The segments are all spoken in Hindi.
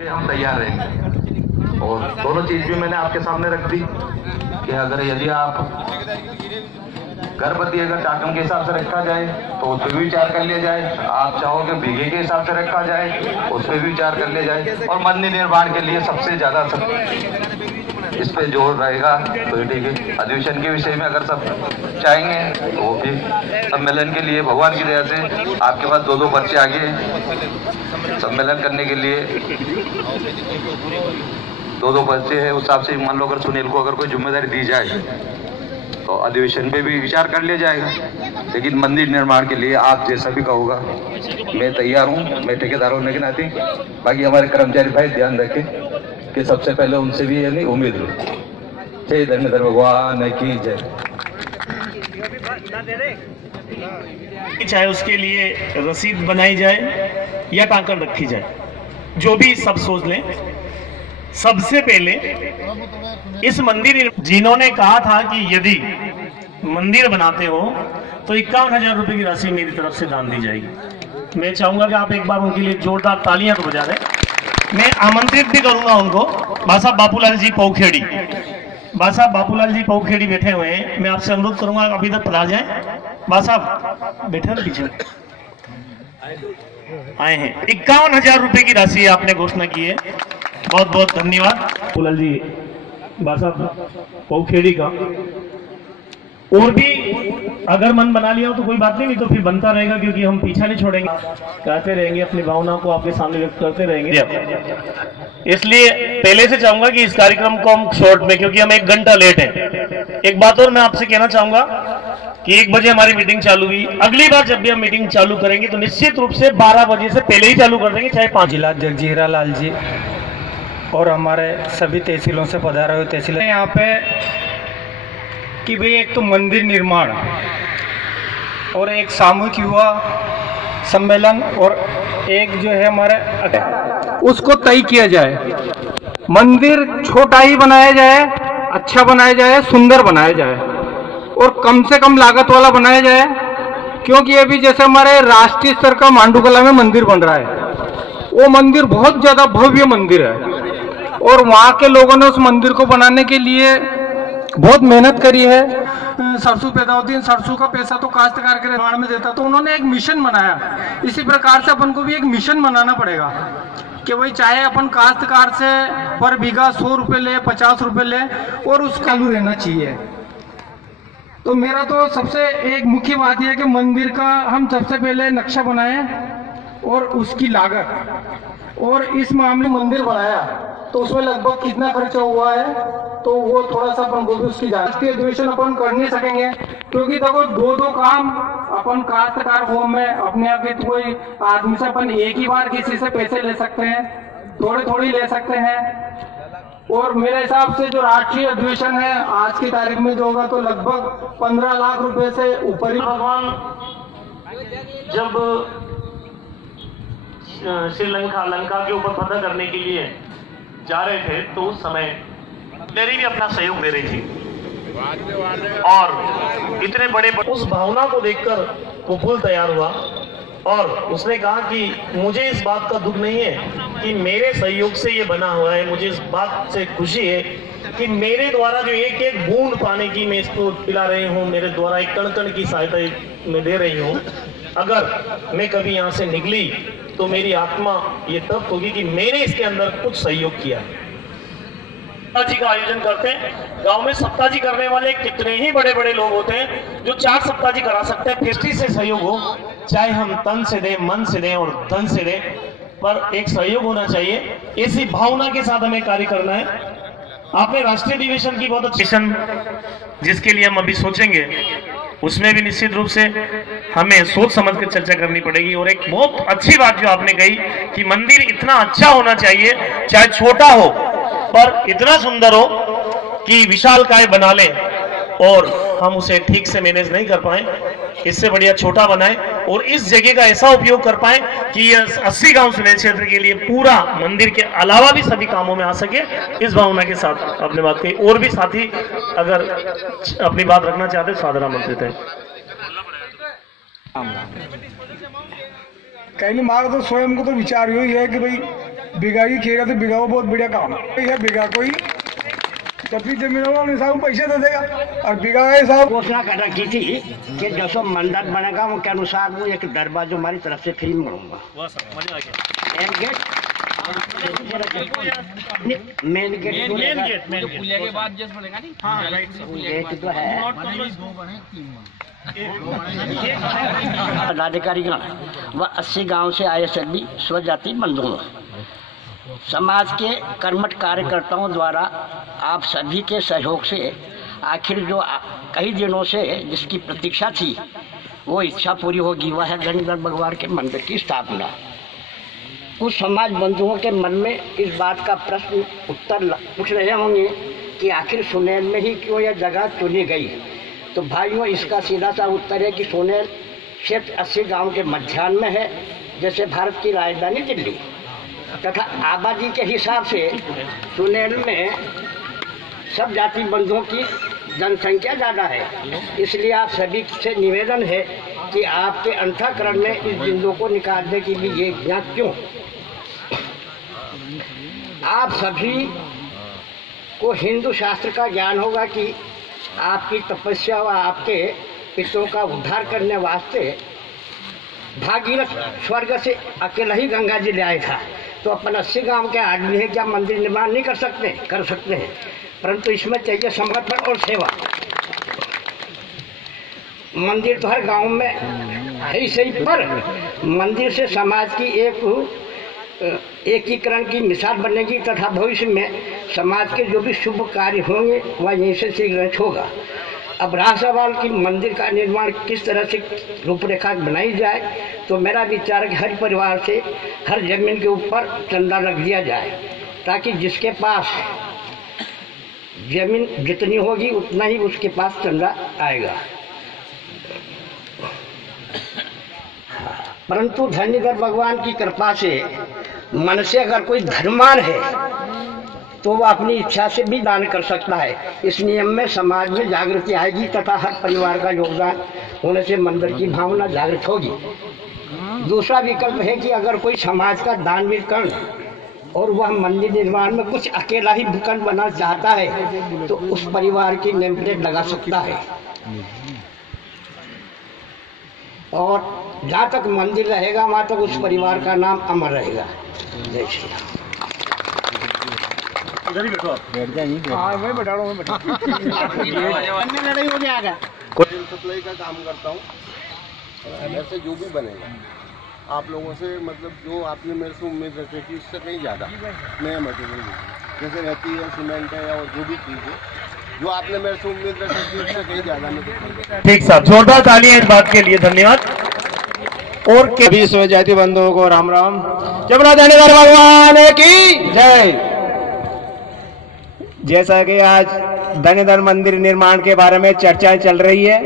हम तैयार रहेंगे। और दोनों चीज भी मैंने आपके सामने रख दी कि अगर यदि आप गर्भवती अगर टाकम के हिसाब से रखा जाए तो उस पर भी विचार कर लिया जाए, आप चाहोगे बीघे के हिसाब से रखा जाए उस पर भी विचार कर लिया जाए, और मंदिर निर्माण के लिए सबसे ज्यादा इस पे जोर रहेगा तो ठीक है। अधिवेशन के विषय में अगर सब चाहेंगे तो वो भी सम्मेलन के लिए भगवान की दया से आपके पास दो पर्चे आगे सम्मेलन करने के लिए दो पर्चे है। उस हिसाब से मान लो अगर सुनील को अगर कोई जिम्मेदारी दी जाए तो अधिवेशन पे भी विचार कर लिया जाएगा, लेकिन मंदिर निर्माण के लिए आप जैसा भी कहोगा मैं तैयार हूँ, मैं ठेकेदार होने के नाते। बाकी हमारे कर्मचारी भाई ध्यान रखें कि सबसे पहले उनसे भी ये नहीं उम्मीद लो। जय धन्यधर भगवान की जय। चाहे उसके लिए रसीद बनाई जाए या टांकन रखी जाए, जो भी सब सोच लें। सबसे पहले इस मंदिर जिन्होंने कहा था कि यदि मंदिर बनाते हो तो 51,000 रुपए की राशि मेरी तरफ से दान दी जाएगी। मैं चाहूंगा कि आप एक बार उनके लिए जोरदार तालियां तो बजा दें। मैं आमंत्रित भी करूंगा उनको। बासाब बापूलाल जी पौखेड़ी, बासाब बापूलाल जी पौखेड़ी बैठे हुए हैं। मैं आपसे अनुरोध करूंगा अभी तक आ जाए। बासाब बैठे ना पीछे आए हैं। 51,000 रुपए की राशि आपने घोषणा की है, बहुत बहुत धन्यवाद बापूलाल जी बासाब पौखेड़ी का। और भी अगर मन बना लिया हो तो कोई बात नहीं तो फिर बनता रहेगा, क्योंकि हम पीछा नहीं छोड़ेंगे, कहते रहेंगे, अपनी भावनाओं को आपके सामने व्यक्त करते रहेंगे। इसलिए पहले से चाहूंगा कि इस कार्यक्रम को हम शॉर्ट में, क्योंकि हम 1 घंटा लेट हैं। एक बात और मैं आपसे कहना चाहूंगा कि 1 बजे हमारी मीटिंग चालू हुई। अगली बार जब भी हम मीटिंग चालू करेंगे तो निश्चित रूप से 12 बजे से पहले ही चालू कर देंगे, चाहे 5। जिला जगजीरा लाल जी और हमारे सभी तहसीलों से पधारे हुए तहसील यहाँ पे कि भाई एक तो मंदिर निर्माण और एक सामूहिक युवा सम्मेलन और एक जो है हमारे उसको तय किया जाए। मंदिर छोटा ही बनाया जाए, अच्छा बनाया जाए, सुंदर बनाया जाए और कम से कम लागत वाला बनाया जाए, क्योंकि अभी जैसे हमारे राष्ट्रीय स्तर का मांडूकला में मंदिर बन रहा है, वो मंदिर बहुत ज्यादा भव्य मंदिर है और वहाँ के लोगों ने उस मंदिर को बनाने के लिए बहुत मेहनत करी है। सरसों पैदा होती है, सरसों का पैसा तो काश्तकार के निर्माण में देता, तो उन्होंने एक मिशन बनाया। इसी प्रकार से अपन को भी एक मिशन बनाना पड़ेगा कि भाई चाहे अपन काश्तकार से पर बीघा 100 रुपये ले, 50 रुपये ले, और उसका चालू रहना चाहिए। तो मेरा तो सबसे एक मुख्य बात यह है कि मंदिर का हम सबसे पहले नक्शा बनाए और उसकी लागत, और इस मामले मंदिर बनाया तो उसमें लगभग कितना खर्चा हुआ है तो वो थोड़ा सा अपन को भी उसकी राष्ट्रीय अधिवेशन अपन कर नहीं सकेंगे, क्योंकि देखो दो काम अपन काश्तकार फॉर्म में अपने आप के कोई आदमी से अपन एक ही बार किसी से पैसे ले सकते हैं, थोड़ी ले सकते हैं। और मेरे हिसाब से जो राष्ट्रीय अधिवेशन है आज की तारीख में जो होगा तो लगभग 15 लाख रुपए से ऊपर ही। भगवान जब श्रीलंका लंका के ऊपर फतह करने के लिए जा रहे थे तो उस समय मेरी भी अपना सहयोग दे रही थी, और इतने बड़े उस भावना को देखकर वो पुल तैयार हुआ। और उसने कहा कि मुझे इस बात का दुख नहीं है कि मेरे सहयोग से ये बना हुआ है, मुझे इस बात से खुशी है कि मेरे द्वारा जो एक एक बूंद पानी की मैं इसको पिला रही हूँ, मेरे द्वारा एक कण कण की सहायता मैं दे रही हूँ। अगर मैं कभी यहाँ से निकली तो मेरी आत्मा ये तब होगी कि मैंने इसके अंदर कुछ सहयोग किया। जी का आयोजन करते हैं गांव में, सप्ताह जी करने वाले कितने ही बड़े बड़े लोग होते हैं जो 4 सप्ताह जी करा सकते हैं। फेस्टी से सहयोग हो, चाहे हम तन से दें, मन से दें और धन से दें, पर एक सहयोग होना चाहिए। ऐसी भावना के साथ हमें कार्य करना है। आपने राष्ट्रीय अधिवेशन की बहुत अच्छी मिशन जिसके लिए हम अभी सोचेंगे, उसमें भी निश्चित रूप से हमें सोच समझ कर चर्चा करनी पड़ेगी। और एक बहुत अच्छी बात जो आपने कही कि मंदिर इतना अच्छा होना चाहिए, चाहे छोटा हो पर इतना सुंदर हो कि विशालकाय बना ले, और हम उसे ठीक से मैनेज नहीं कर पाए, इससे बढ़िया छोटा बनाए और इस जगह का ऐसा उपयोग कर पाए कि ये 80 गांव सुने क्षेत्र के लिए पूरा मंदिर के अलावा भी सभी कामों में आ सके। इस भावना के साथ अपने बात कही। और भी साथी अगर अपनी बात रखना चाहते सादर आमंत्रित है। कहीं मारो तो स्वयं को तो विचार यही है कि भाई बिगा की खेगा तो बिगा बहुत बढ़िया काम है। बिगा कोई जबकि जमीन वाला साहब पैसे दे देगा और बिगा साहब घोषणा कर रखी थी कि जैसा मंदिर बनेगा उनके अनुसार वो एक दरवाजा हमारी तरफ से फ्री मिलूंगा। मेन गेट पूजा के बाद जस्ट बनेगा नहीं। हाँ गेट तो है। पदाधिकारीगण व 80 गांव से आए सभी स्वजाति बंधुओं, समाज के कर्मठ कार्यकर्ताओं द्वारा आप सभी के सहयोग से आखिर जो कई दिनों से जिसकी प्रतीक्षा थी वो इच्छा पूरी होगी, वह है धनीधर भगवान के मंदिर की स्थापना। कुछ समाज बंधुओं के मन में इस बात का प्रश्न उत्तर पूछ रहे होंगे कि आखिर सुनेल में ही क्यों यह जगह चुनी गई। तो भाइयों, इसका सीधा सा उत्तर है कि सुनेल क्षेत्र 80 गांव के मध्याह्न में है, जैसे भारत की राजधानी दिल्ली, तथा आबादी के हिसाब से सुनेल में सब जाति बंधुओं की जनसंख्या ज़्यादा है। इसलिए आप सभी से निवेदन है कि आपके अंतःकरण में इस बिंदु को निकालने के लिए ये ज्ञात क्यों। आप सभी को हिंदू शास्त्र का ज्ञान होगा कि आपकी तपस्या व आपके पितरों का उद्धार करने वास्ते भागीरथ स्वर्ग से अकेला ही गंगा जी ले आया था। तो अपन 80 गांव के आदमी है, क्या मंदिर निर्माण नहीं कर सकते? कर सकते हैं, परंतु इसमें चाहिए समर्पण और सेवा। मंदिर तो हर गांव में है ही सही, पर मंदिर से समाज की एकीकरण की मिसाल बनेगी तथा भविष्य में समाज के जो भी शुभ कार्य होंगे वह यहीं से शीघ्र होगा। अब रहा सवाल कि मंदिर का निर्माण किस तरह से रूपरेखा बनाई जाए, तो मेरा विचार है कि हर परिवार से हर जमीन के ऊपर चंदा रख दिया जाए, ताकि जिसके पास जमीन जितनी होगी उतना ही उसके पास चंदा आएगा। परंतु धनीधर भगवान की कृपा से मन से अगर कोई धर्मान है तो वह अपनी इच्छा से भी दान कर सकता है। इस नियम में समाज में जागृति आएगी तथा हर परिवार का योगदान होने से मंदिर की भावना जागृत होगी। दूसरा विकल्प है कि अगर कोई समाज का दानवीर कर्ण और वह मंदिर निर्माण में कुछ अकेला ही भूखंड बनाना चाहता है तो उस परिवार की नेम प्लेट लगा सकता है। और जहाँ तक मंदिर रहेगा वहाँ तक उस परिवार का नाम अमर रहेगा। जय श्री राम। लड़ाई हो जाएगा। सप्लाई का काम करता हूँ, ऐसे जो भी बनेगा आप लोगों से, मतलब जो आपने मेरे से उम्मीद रखी थी उससे कहीं ज़्यादा नया मटेरियल जैसे रहती है, सीमेंट है और जो भी चीज़ है जो आपने मेरे से उम्मीद रखी थी उससे कहीं ज़्यादा मैं। ठीक साहब, जोरदार तालियां इस बात के लिए, धन्यवाद। और सभी स्वजाति बंधुओं को राम राम। जय बोलो धनीधर भगवान की जय। जैसा कि आज धनीधर मंदिर निर्माण के बारे में चर्चाएं चल रही है,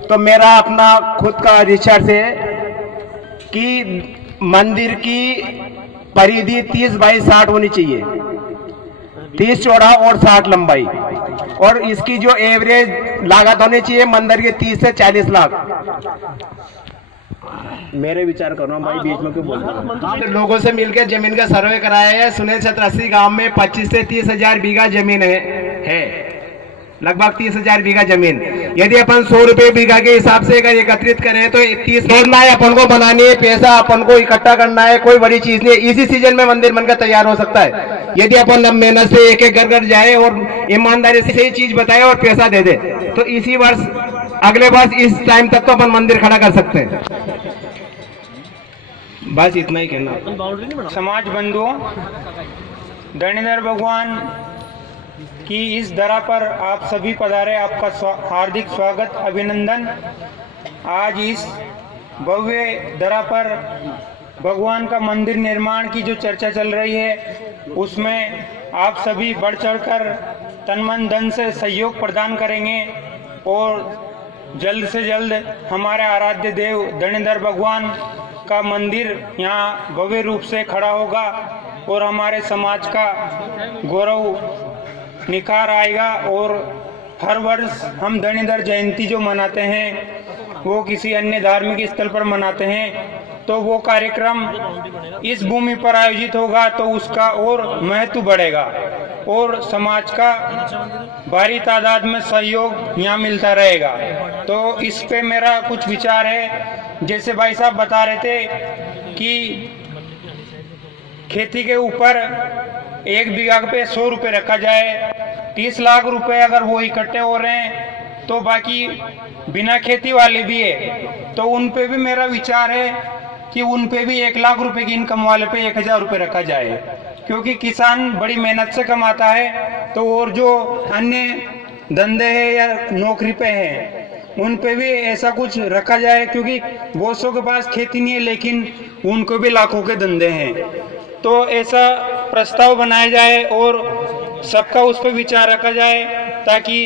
तो मेरा अपना खुद का रिसर्च है कि मंदिर की परिधि 30 बाई 60 होनी चाहिए, 30 चौड़ा और 60 लंबाई, और इसकी जो एवरेज लागत होनी चाहिए मंदिर के 30 से 40 लाख। मेरे विचार कर रहा हूँ भाई, बीच में क्यों बोल रहा हूँ। लोगों से मिलकर जमीन का सर्वे कराया है। सुनील क्षेत्र 80 गांव में 25 से 30 हजार बीघा जमीन है लगभग 30 हजार बीघा जमीन। यदि अपन 100 रुपए बीघा के हिसाब से अगर एकत्रित करें तो 30 जोड़ना है अपन को, बनानी है, पैसा अपन को इकट्ठा करना है, कोई बड़ी चीज नहीं है। इसी सीजन में मंदिर बनकर तैयार हो सकता है यदि अपन अब मेहनत से एक एक घर जाए और ईमानदारी से सही चीज बताए और पैसा दे दे, तो इसी वर्ष अगले वर्ष इस टाइम तक तो अपन मंदिर खड़ा कर सकते हैं। बस इतना ही कहना। समाज बंधुओं, धनीधर भगवान की इस दरा पर आप सभी पधारे, आपका हार्दिक स्वागत, अभिनंदन। आज इस भव्य दरा पर भगवान का मंदिर निर्माण की जो चर्चा चल रही है उसमें आप सभी बढ़ चढ़कर तन मन धन से सहयोग प्रदान करेंगे और जल्द से जल्द हमारे आराध्य देव धनीधर भगवान का मंदिर यहाँ भव्य रूप से खड़ा होगा और हमारे समाज का गौरव निखार आएगा। और हर वर्ष हम धनीधर जयंती जो मनाते हैं वो किसी अन्य धार्मिक स्थल पर मनाते हैं, तो वो कार्यक्रम इस भूमि पर आयोजित होगा तो उसका और महत्व बढ़ेगा और समाज का भारी तादाद में सहयोग यहाँ मिलता रहेगा। तो इस पे मेरा कुछ विचार है। जैसे भाई साहब बता रहे थे कि खेती के ऊपर 1 बीघा पे 100 रुपये रखा जाए, 30 लाख रुपए अगर वो इकट्ठे हो रहे हैं तो बाकी बिना खेती वाले भी है, तो उन पे भी मेरा विचार है कि उन पे भी 1 लाख रुपए की इनकम वाले पे 1000 रुपये रखा जाए, क्योंकि किसान बड़ी मेहनत से कमाता है। तो और जो अन्य धंधे हैं या नौकरी पे हैं उन पे भी ऐसा कुछ रखा जाए, क्योंकि बहुत सौ के पास खेती नहीं है लेकिन उनको भी लाखों के धंधे हैं। तो ऐसा प्रस्ताव बनाया जाए और सबका उस पर विचार रखा जाए ताकि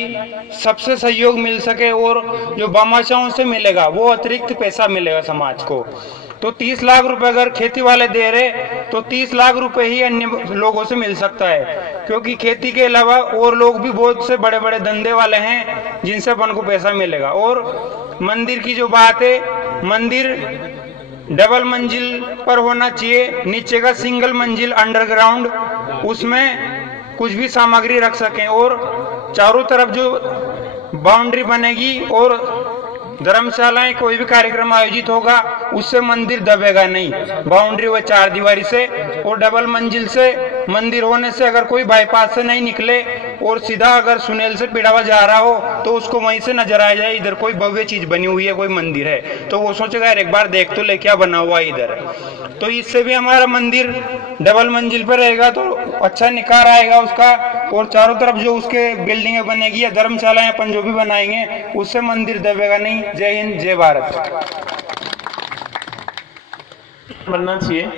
सबसे सहयोग मिल सके और जो भामाशाहों से मिलेगा वो अतिरिक्त पैसा मिलेगा समाज को। तो 30 लाख रुपए अगर खेती वाले दे रहे तो 30 लाख रुपए ही अन्य लोगों से मिल सकता है, क्योंकि खेती के अलावा और लोग भी बहुत से बड़े बड़े धंधे वाले हैं जिनसे अपन को पैसा मिलेगा। और मंदिर की जो बात है, मंदिर डबल मंजिल पर होना चाहिए, नीचे का सिंगल मंजिल अंडरग्राउंड, उसमें कुछ भी सामग्री रख सकें और चारों तरफ जो बाउंड्री बनेगी और धर्मशालाएं कोई भी कार्यक्रम आयोजित होगा उससे मंदिर दबेगा नहीं, बाउंड्री व 4 दीवारी से। और डबल मंजिल से मंदिर होने से अगर कोई बाईपास से नहीं निकले और सीधा अगर सुनेल से पिड़ावा जा रहा हो तो उसको वहीं से नजर आ जाए इधर कोई भव्य चीज बनी हुई है, कोई मंदिर है, तो वो सोचेगा यार एक बार देख तो ले क्या बना हुआ है इधर। तो इससे भी हमारा मंदिर डबल मंजिल पर रहेगा तो अच्छा निखार आएगा उसका, और चारों तरफ जो उसके बिल्डिंगें बनेगी या धर्मशालाएं अपन जो भी बनाएंगे उससे मंदिर दबेगा नहीं। जय हिंद, जय भारत। बनना चाहिए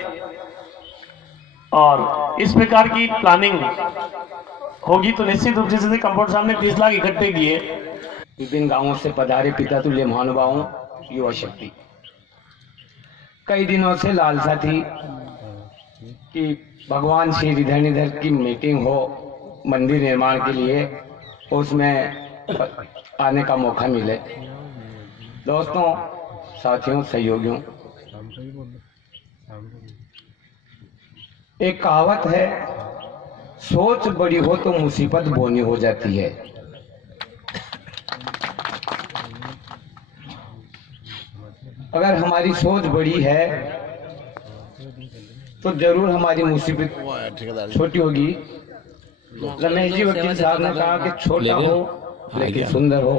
और इस प्रकार की प्लानिंग होगी तो निश्चित रूप से जैसे कंपाउंड साहब ने 30 लाख इकट्ठे किए। विभिन्न गांवों से पधारे पिता तुल्य महानुभावों, युवा शक्ति, कई दिनों से लालसा थी कि भगवान श्री धरणीधर की मीटिंग हो मंदिर निर्माण के लिए, उसमें आने का मौका मिले। दोस्तों, साथियों, सहयोगियों, एक कहावत है, सोच बड़ी हो तो मुसीबत बोनी हो जाती है। अगर हमारी सोच बड़ी है तो जरूर हमारी मुसीबत छोटी होगी। रमेश जी वकील साहब ने कहा कि छोटा हो लेकिन सुंदर हो।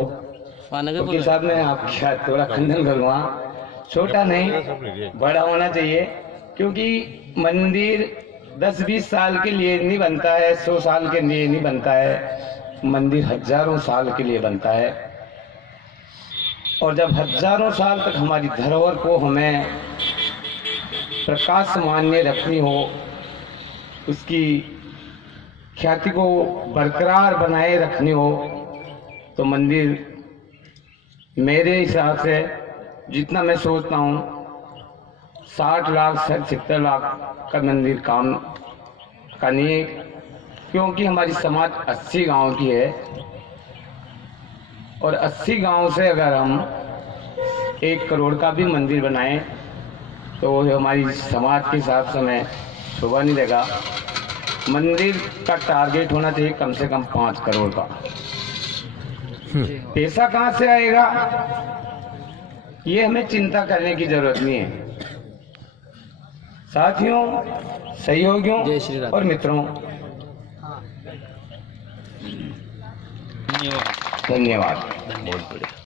वकील साहब ने आपका थोड़ा खंडन करूँगा, छोटा नहीं बड़ा होना चाहिए, क्योंकि मंदिर 10-20 साल के लिए नहीं बनता है, 100 साल के लिए नहीं बनता है, मंदिर हजारों साल के लिए बनता है। और जब हजारों साल तक हमारी धरोहर को हमें प्रकाश मान्य रखनी हो, उसकी ख्याति को बरकरार बनाए रखनी हो, तो मंदिर मेरे हिसाब से जितना मैं सोचता हूँ 60 लाख से 70 लाख का मंदिर काम का नहीं है, क्योंकि हमारी समाज 80 गांव की है और 80 गांव से अगर हम 1 करोड़ का भी मंदिर बनाएं तो हमारी समाज के हिसाब से हमें शोभा नहीं देगा। मंदिर का टारगेट होना चाहिए कम से कम 5 करोड़ का। पैसा कहाँ से आएगा ये हमें चिंता करने की जरूरत नहीं है। साथियों, सहयोगियों और मित्रों, धन्यवाद।